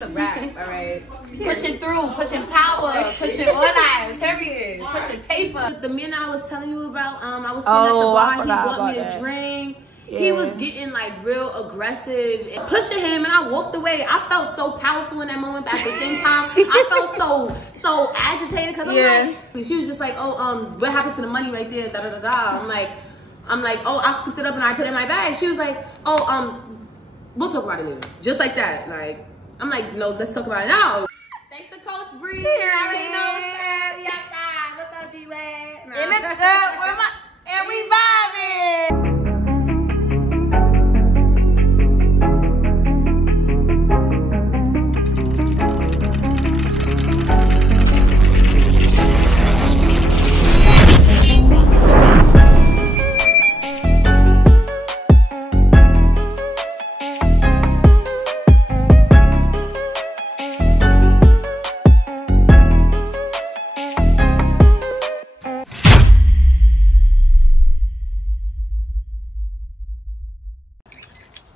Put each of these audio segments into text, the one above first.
The rap, all right. Pushing through, pushing power, pushing order, period, pushing paper. The man I was telling you about, I was sitting at the bar. He bought me a drink. Yeah. He was getting like real aggressive, and pushing him, and I walked away. I felt so powerful in that moment, but at the same time, I felt so agitated because I'm like, she was just like, oh, what happened to the money right there? Da da da da. I'm like, oh, I scooped it up and I put it in my bag. She was like, oh, we'll talk about it later, just like that, like. I'm like, no, let's talk about it now. Thanks to Coach Bree. I already know what's up. Yes, what's up, G-Wag? In the club, and we vibing.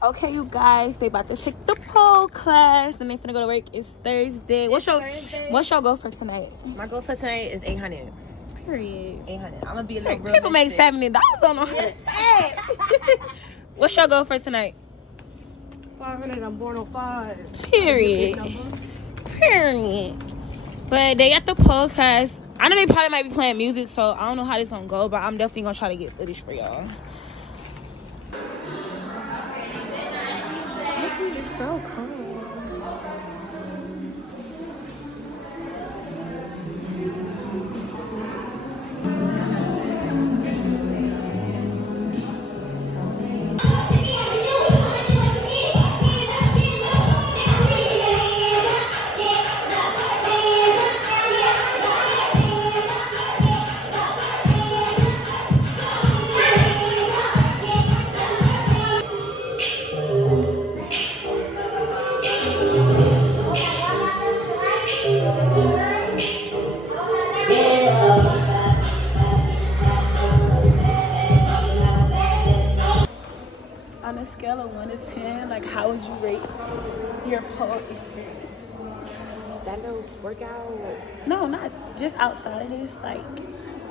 Okay, you guys, they about to take the pole class and they finna go to work. It's Thursday. What's your goal for tonight? My goal for tonight is 800. Period. 800. I'm gonna be a little real. People make $70 on them. What's your goal for tonight? 500. I'm born on 5. Period. Period. But they got the pole class. I know they probably might be playing music, so I don't know how this gonna go, but I'm definitely gonna try to get footage for y'all. It's so cold. On a scale of 1 to 10, like how would you rate your pole experience? That little workout? No, not just outside of this, like,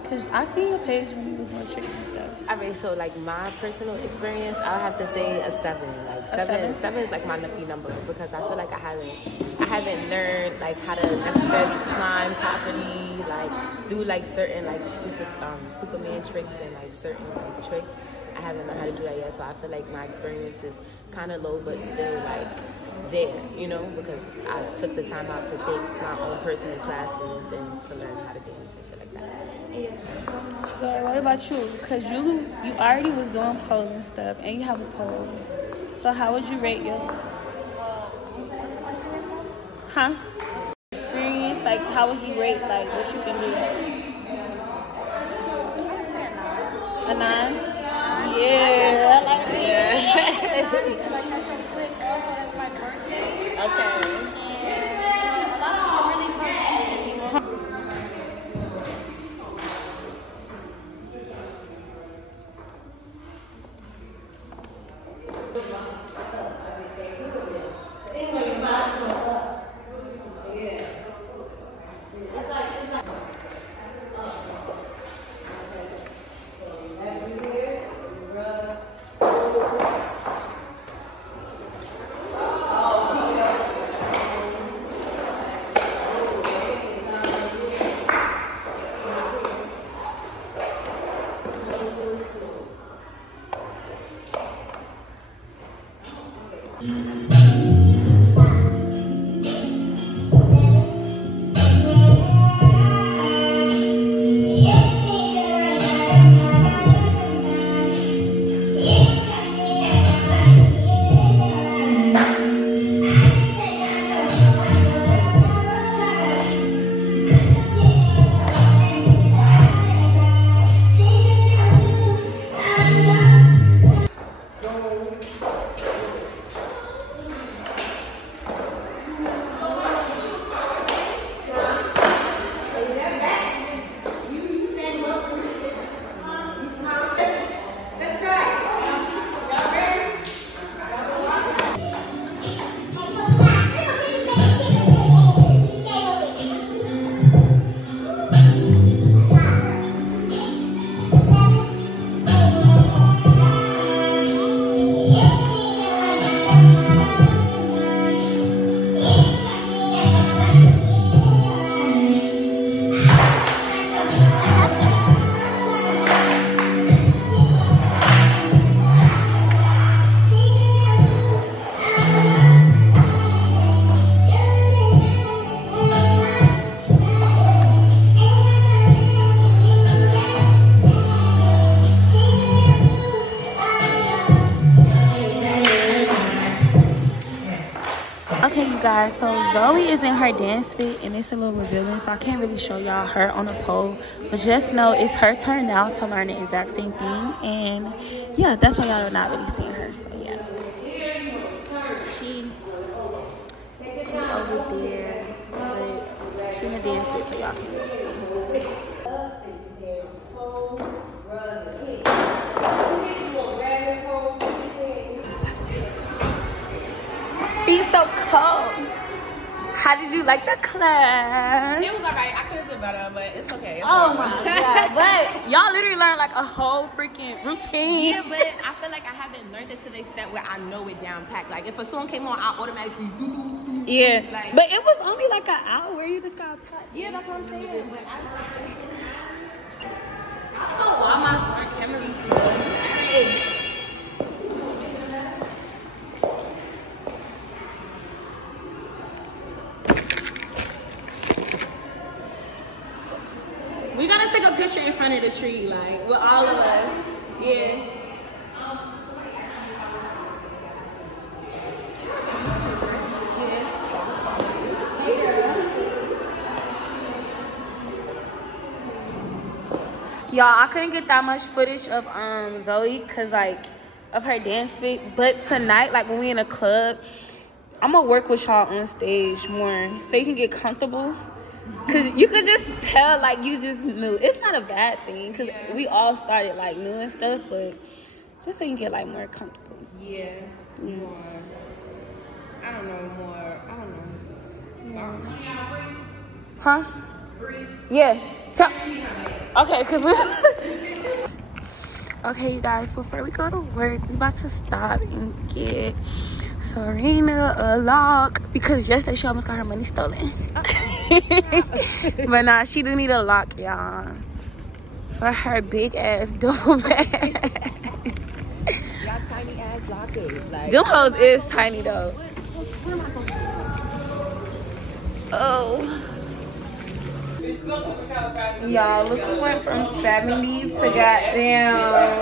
cause I see your page when you was doing tricks and stuff. I mean, so like my personal experience, I would have to say a 7. Like seven is like my lucky number because I feel like I haven't learned like how to necessarily climb properly, like do like certain like Superman tricks and like certain like tricks. I haven't learned how to do that yet, so I feel like my experience is kind of low, but still like there, you know, because I took the time out to take my own personal classes and to learn how to dance and shit like that. Yeah. So what about you? Cause you already was doing poles and stuff, and you have a pole. So how would you rate your experience? Like how would you rate like what you can do? A 9. Yeah, I like it. Yeah. Like that's real quick. Also, that's my birthday. Okay. And a lot of shit really comes easy to me. guys, so Zoe is in her dance fit and it's a little revealing, so I can't really show y'all her on the pole, but just know it's her turn now to learn the exact same thing. And yeah, that's why y'all are not really seeing her. So yeah, she over there, but she in the dance fit, so y'all can't really see. Be so cold. How did you like the class? It was alright. I could have said better, but it's okay. It's oh my god! But y'all literally learned like a whole freaking routine. Yeah, but I feel like I haven't learned it to the extent where I know it down packed. Like if a song came on, I automatically do. Yeah, like, but it was only like an hour. You just got cut. Yeah, that's what I'm saying. But I don't know why my smart camera is so. We gotta take a picture in front of the tree, like with all of us. Yeah. Y'all, I couldn't get that much footage of Zoe because like of her dance fit, but tonight, like when we in a club, I'm gonna work with y'all on stage more so you can get comfortable. Cause you could just tell, like you just knew. It's not a bad thing, cause we all started like new and stuff, but just so you can get like more comfortable. Yeah. More. I don't know. Huh? Yeah. Okay, cause we. Okay, you guys. Before we go to work, we about to stop and get Serena a lock because yesterday she almost got her money stolen. But nah, she do need a lock, y'all, for her big ass duffel bag. Y'all tiny ass lockers. Like, them hoes is tiny though. What am I supposed to do? Oh. Y'all, look, we went from 70 to goddamn.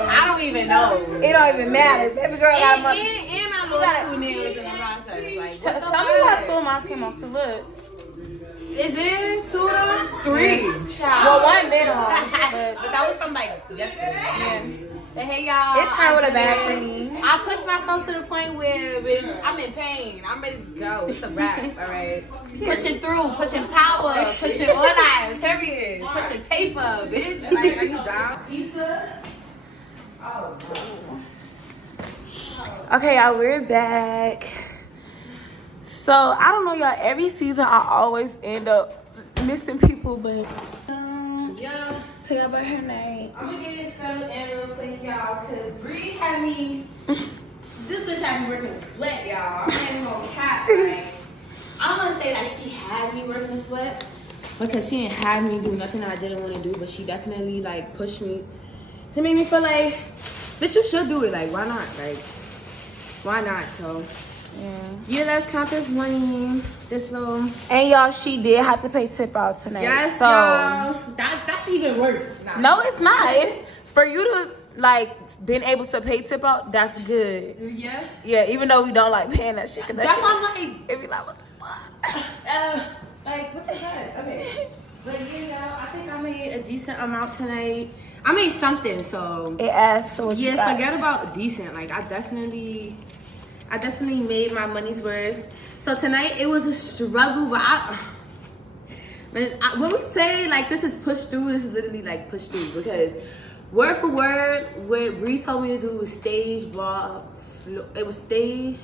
I don't even know. It don't even matter. Baby girl got money. And I lost 2 nails in the process. Like, what the tell me why 2 of mine came off. So look. Is it 2 of them? 3. Child. Well, one did on. But that was from like yesterday. Yeah. But hey y'all, it's time with a bag for me. I pushed myself to the point where, bitch, I'm in pain. I'm ready to go. It's a wrap, all right? Pushing through, pushing power, pushing online, period. Pushing paper, bitch. Like, are you down? Pizza? Oh, no. Okay, y'all, we're back. So, I don't know, y'all. Every season, I always end up missing people, but... yeah. Tell y'all about her name. I'm gonna get it settled in real quick, y'all, because Bree had me... This bitch had me working a sweat, y'all. I'm not even gonna cap, like... I don't want to say that she had me working a sweat, because she didn't have me do nothing that I didn't want to do, but she definitely, like, pushed me to make me feel like, bitch, you should do it. Like, why not? Like, why not? So... yeah, let's count this money. This little. And y'all, she did have to pay tip out tonight. Yes, so y'all. That's even worse. No, it's not. It's for you to like been able to pay tip out. That's good. Yeah. Yeah, even though we don't like paying that shit. That's why I'm like, it be like, what the fuck? like what the heck? Okay. But yeah, y'all, I think I made a decent amount tonight. I made something, so it adds so much. Yeah, forget about decent. Like I definitely made my money's worth. So tonight it was a struggle, but when we say like this is push through, this is literally like push through, because word for word, what Bree told me to do was stage, bar, floor. It was stage,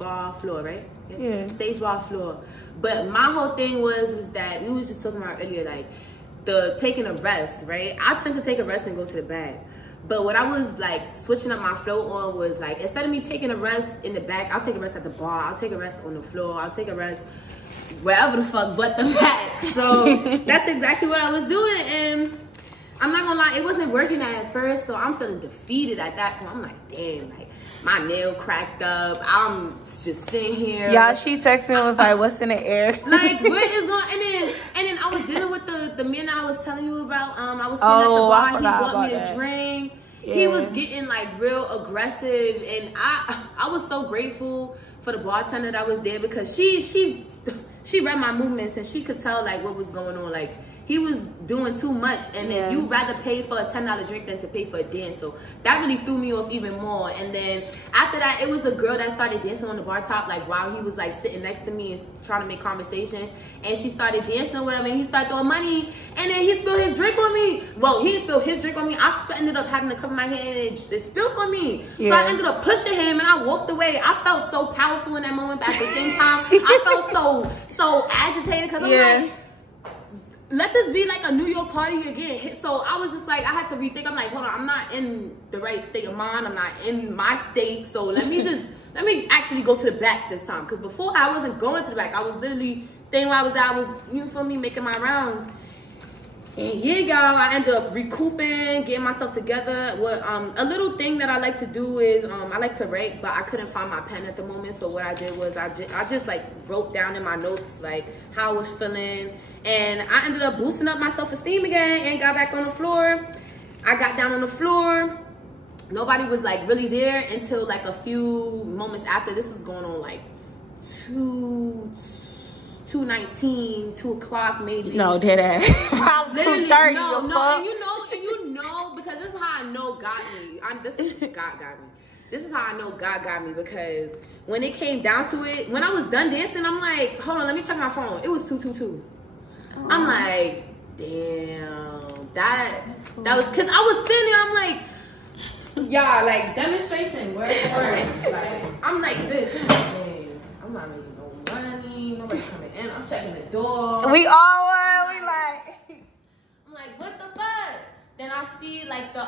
bar, floor, right? Yeah. Stage, bar, floor. But my whole thing was that we was just talking about earlier, like the taking a rest, right? I tend to take a rest and go to the bag. But what I was like switching up my flow on was like, instead of me taking a rest in the back, I'll take a rest at the bar, I'll take a rest on the floor, I'll take a rest wherever the fuck but the back. So that's exactly what I was doing, and I'm not gonna lie, it wasn't working at first, so I'm feeling defeated at that point. I'm like, damn, like my nail cracked up, I'm just sitting here. Yeah, she texted me and was like, what's in the air? Like, what is going, and then I was dealing with the man I was telling you about. I was sitting at the bar, he bought me a drink. Yeah. He was getting like real aggressive, and I was so grateful for the bartender that was there, because she she read my movements and she could tell like what was going on. Like he was doing too much, and then you'd rather pay for a $10 drink than to pay for a dance. So that really threw me off even more. And then after that, it was a girl that started dancing on the bar top, like while he was like sitting next to me and trying to make conversation. And she started dancing or whatever, and he started throwing money, and then he spilled his drink on me. Well, he didn't spill his drink on me. I ended up having to cover my hand, and it spilled on me. So I ended up pushing him, and I walked away. I felt so powerful in that moment, but at the same time, I felt so agitated because I'm like, let this be like a New York party again. So I was just like, I had to rethink. I'm like, hold on, I'm not in the right state of mind. I'm not in my state. So let me actually go to the back this time. Because before I wasn't going to the back. I was literally staying where I was at. I was, you feel me, making my rounds. And yeah, y'all, I ended up recouping, getting myself together. What a little thing that I like to do is I like to write, but I couldn't find my pen at the moment. So what I did was I just like wrote down in my notes like how I was feeling, and I ended up boosting up my self-esteem again and got back on the floor. I got down on the floor. Nobody was like really there until like a few moments after. This was going on like 2:19, 2 o'clock maybe. No, dead ass. Probably 2:30. No, and you know, because this is how I know God me. God got me. This is how I know God got me, because when it came down to it, when I was done dancing, I'm like, hold on, let me check my phone. It was 2:22. I'm like, damn, that was, because I was sitting there, I'm like, yeah, like demonstration, word for word. Like, I'm like this. I'm like, damn, I'm not making no money. Nobody coming in. I'm checking the door. We all were. We like. I'm like, what the fuck? Then I see like the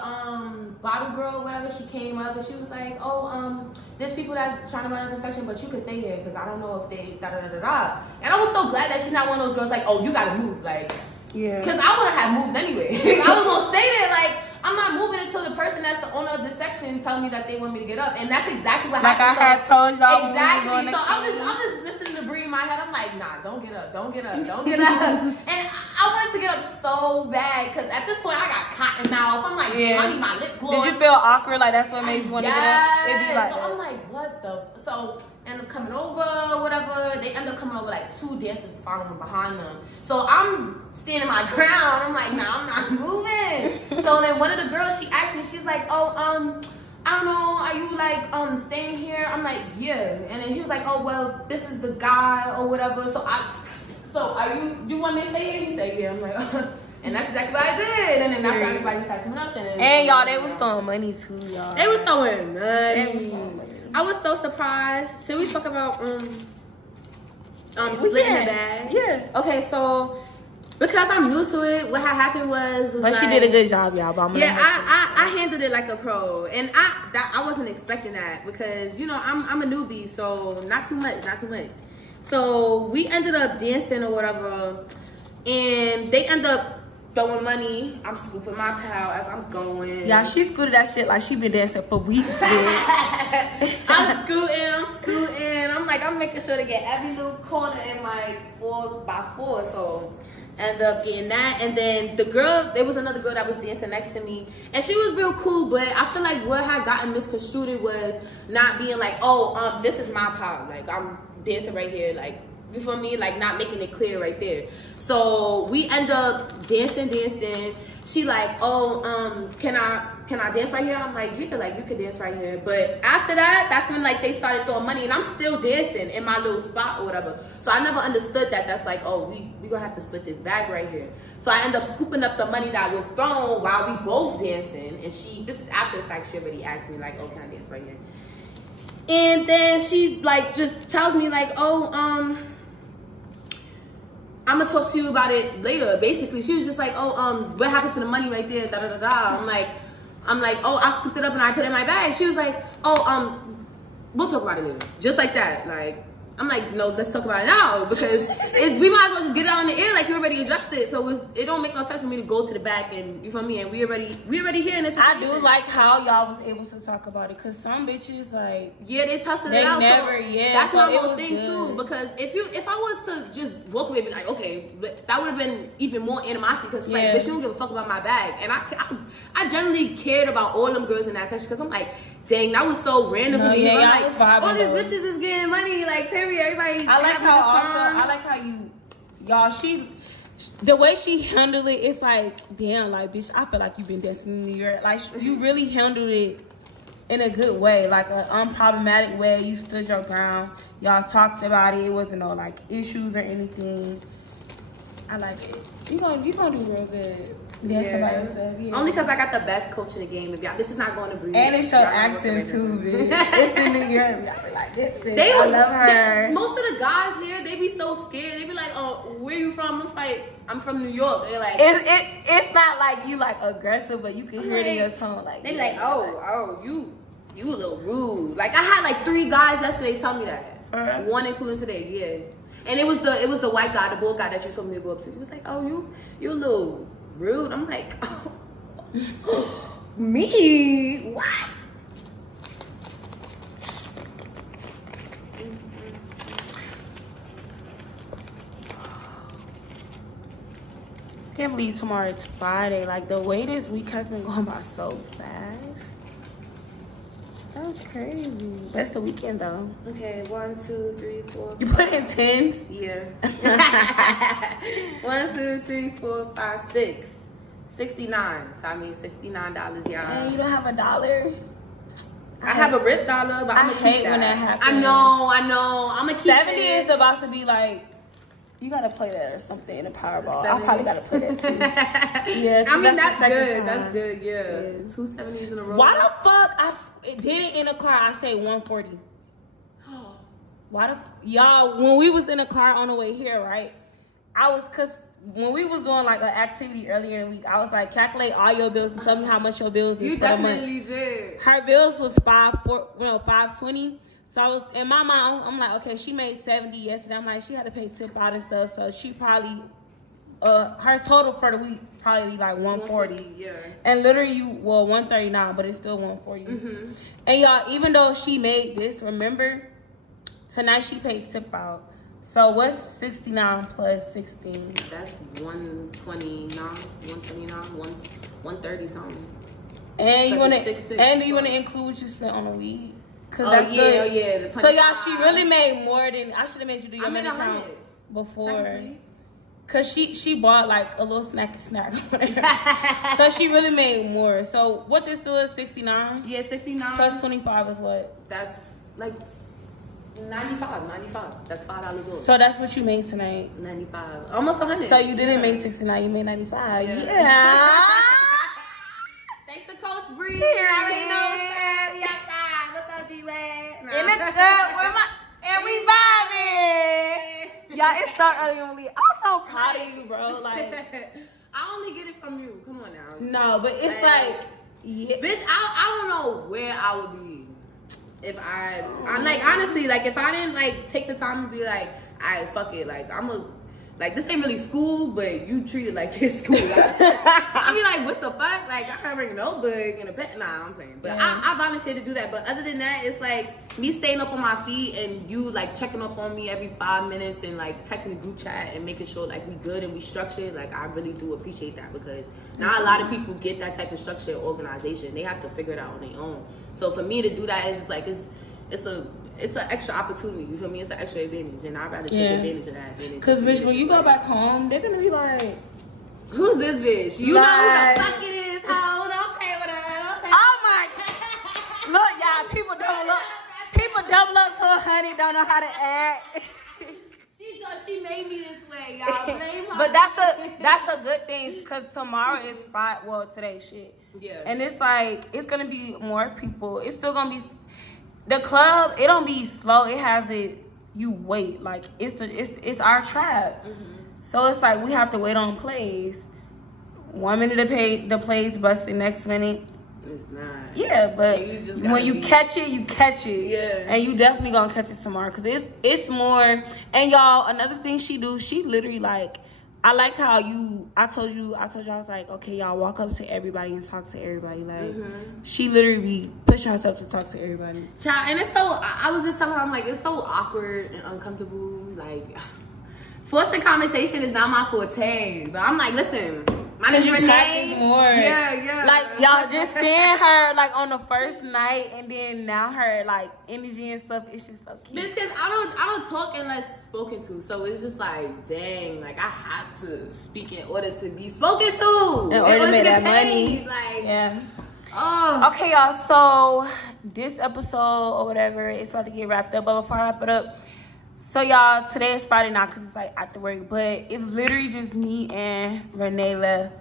bottle girl, whatever. She came up and she was like, oh, there's people that's trying to run another section, but you can stay here because I don't know if they da da da da da. And I was so glad that she's not one of those girls like, oh, you gotta move, like, because I would have moved anyway. I was gonna stay there, like. I'm not moving until the person that's the owner of the section tell me that they want me to get up, and that's exactly what happened. Like I had told y'all. Exactly. So I'm just listening to Bree in my head. I'm like, nah, don't get up, don't get up, don't get up. And I wanted to get up so bad because at this point I got cotton mouth. I'm like, I need my lip gloss. Did you feel awkward? Like that's what made you want to get up? It'd be like so that. I'm like, what the? So end up coming over, whatever. They end up coming over like 2 dancers following behind them. So I'm standing my ground. I'm like, nah, I'm not moving. So then one of the girls, she asked me, she's like, oh, I don't know, are you like staying here? I'm like, yeah. And then she was like, oh well, this is the guy or whatever. So are you want me to stay here? He said, yeah. I'm like, and that's exactly what I did. And then that's how everybody started coming up. And y'all, they was throwing money too, y'all. They was throwing money. I was so surprised. Should we talk about splitting the bag? Yeah. Okay, so because I'm new to it, what had happened was but like, she did a good job, y'all. I handled it like a pro, and I wasn't expecting that because you know I'm a newbie, so not too much. So we ended up dancing or whatever, and they end up throwing money. I'm scooping my pal as I'm going. Yeah, she scooted that shit like she been dancing for weeks. I'm scooting. I'm like, I'm making sure to get every little corner in my 4x4. So end up getting that. And then the girl, there was another girl that was dancing next to me, and she was real cool, but I feel like what had gotten misconstrued was not being like, oh, this is my pal. Like, I'm dancing right here. Like, you feel me? Like, not making it clear right there. So we end up dancing. She like, oh, can I dance right here? I'm like, yeah, like you can dance right here. But after that, that's when like they started throwing money, and I'm still dancing in my little spot or whatever. So I never understood that. That's like, oh, we gonna have to split this bag right here. So I end up scooping up the money that was thrown while we both dancing. And this is after the fact, she already asked me like, oh, can I dance right here? And then she like just tells me like, oh, I'm gonna talk to you about it later. Basically, she was just like, oh, what happened to the money right there? Da da da da. I'm like, oh, I scooped it up and I put it in my bag. She was like, oh, we'll talk about it later. Just like that. Like, I'm like, no, let's talk about it now, because we might as well just get it out in the air. Like, you already addressed it, so it don't make no sense for me to go to the back and, you feel me? And we already here in this situation. I do like how y'all was able to talk about it, because some bitches like, yeah, they tussled it out. That's my whole thing too. Because if I was to just walk away and be like, okay, that would have been even more animosity, because like, bitch, you don't give a fuck about my bag. And I generally cared about all them girls in that section, because I'm like, dang, that was so random for me. Yeah, I'm like, all these bitches is getting money, like, period. Everybody. I like how you y'all, the way she handled it, it's like, damn, like, bitch, I feel like you've been dancing in New York. Like, you really handled it in a good way, like an unproblematic way. You stood your ground. Y'all talked about it. It wasn't no, like, issues or anything. I like it. You gonna do real good. Dancing by yourself. Yeah. Only because I got the best coach in the game. If y'all, this is not going to breathe. And it's your accent, too, bitch. It's in New York. Y'all be like, this bitch, I love her. Most of the guys here, they be so scared. They be like, oh, where you from? I'm like, I'm from New York. They're like, it's not like you like aggressive, but you can hear it in your tone. Like, they be like, oh, you a little rude. Like, I had like 3 guys yesterday tell me that. For real? 1 including today, yeah. And it was the white guy, the bull guy that you told me to go up to. He was like, oh, you a little rude. I'm like, oh, me? What? I can't believe tomorrow is Friday. Like, the way this week has been going by so fast. That was crazy. That's the weekend, though. Okay, 1, 2, 3, 4. You put in 10s? Yeah. 1, 2, 3, 4, 5, 6. 69. So I mean $69, y'all. And you don't have $1? I have a rip dollar, but I'm gonna hate keep that. when that happens. I know. I'm gonna keep 70 it. is about to be like, you gotta play that or something in a Powerball. I probably gotta play that too. Yeah, I mean that's good. Time. That's good. Yeah. 2 70s in a row. Why the fuck it did it in a car? I say 140. Why y'all? When we was in the car on the way here, right? Cause when we was doing like an activity earlier in the week, I was like, calculate all your bills and tell me how much your bills is you for the month. definitely did. Her bills was $520. So I was in my mind, I'm like, okay, she made 70 yesterday. I'm like, she had to pay tip out and stuff, so she probably her total for the week probably be like 140. Yeah. And literally 139, but it's still 140. Mm-hmm. And y'all, even though she made this, remember, tonight she paid tip out. So what's 69 plus 16? That's 129, 130 something. And you wanna include what you spent on a weed? Yeah. So y'all, she really made more than I should have made you do your money count before. Cause she bought like a little snack. So she really made more. So what this was 69? Yeah, 69 plus 25 is what? That's like 95. That's $5 off. So that's what you made tonight. 95, almost 100. So you didn't make 69. You made 95. Yeah. Thanks to Coach Bree. I already know what's up. What's up, G-Wag? In the club and we vibing. Y'all, it's so early on me. I'm so proud of you, bro. Like, I only get it from you. Come on now. No, but it's like yeah. Bitch, I don't know where I would be if I'm like, honestly, like, if I didn't like take the time to be like, alright, fuck it, like, like, this ain't really school, but you treat it like it's school. Like, I be like, what the fuck? Like, I can't bring a notebook and a pen. Nah, I'm playing. But yeah. I volunteered to do that. But other than that, it's like me staying up on my feet and you like checking up on me every 5 minutes and like texting the group chat and making sure like we good and we structured. Like, I really do appreciate that because not a lot of people get that type of structure or organization. They have to figure it out on their own. So for me to do that, it's just like it's an extra opportunity, you feel me? It's an extra advantage, and I'd rather take advantage of that advantage. Because, bitch, when you go back home, they're going to be like, who's this bitch? You know who the fuck it is, ho. Don't play with her. Don't play oh, my God. Look, y'all, people double up to a honey, don't know how to act. She made me this way, y'all. Blame her. But that's a good thing, because tomorrow is Friday. Well, today, shit. Yeah. And it's like, it's going to be more people. It's still going to be... The club, it don't be slow. It has it. You wait, like it's our trap. Mm-hmm. So it's like we have to wait on plays. 1 minute the plays busting, next minute it's not. Yeah, but when you catch it, you catch it. Yeah. And you definitely gonna catch it tomorrow because it's more. And y'all, another thing she do, she literally like. I like how I told you I was like, okay, y'all walk up to everybody and talk to everybody. Like, she literally be pushing herself to talk to everybody. Child, and it's so, I was just telling her, I'm like, it's so awkward and uncomfortable. Like, forcing conversation is not my forte. But I'm like, listen, My name's Renee. More. Yeah. Like y'all just seeing her like on the first night, and then now her like energy and stuff. It's just so cute. Bitch, cause I don't talk unless spoken to. So it's just like, dang, like I have to speak in order to be spoken to. In order to make that paid. money. Like, yeah. Oh. Okay, y'all. So this episode or whatever, it's about to get wrapped up. But before I wrap it up, so y'all, today is Friday now because it's like after work, but it's literally just me and Renee left.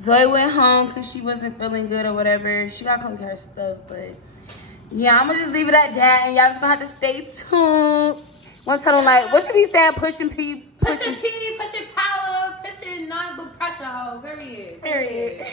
Zoe went home because she wasn't feeling good or whatever. She gotta come get her stuff, but yeah, I'm gonna just leave it at that, and y'all just gonna have to stay tuned. Want to tell them like what you be saying? Pushing P, pushing power, pushing nothing but pressure. Period.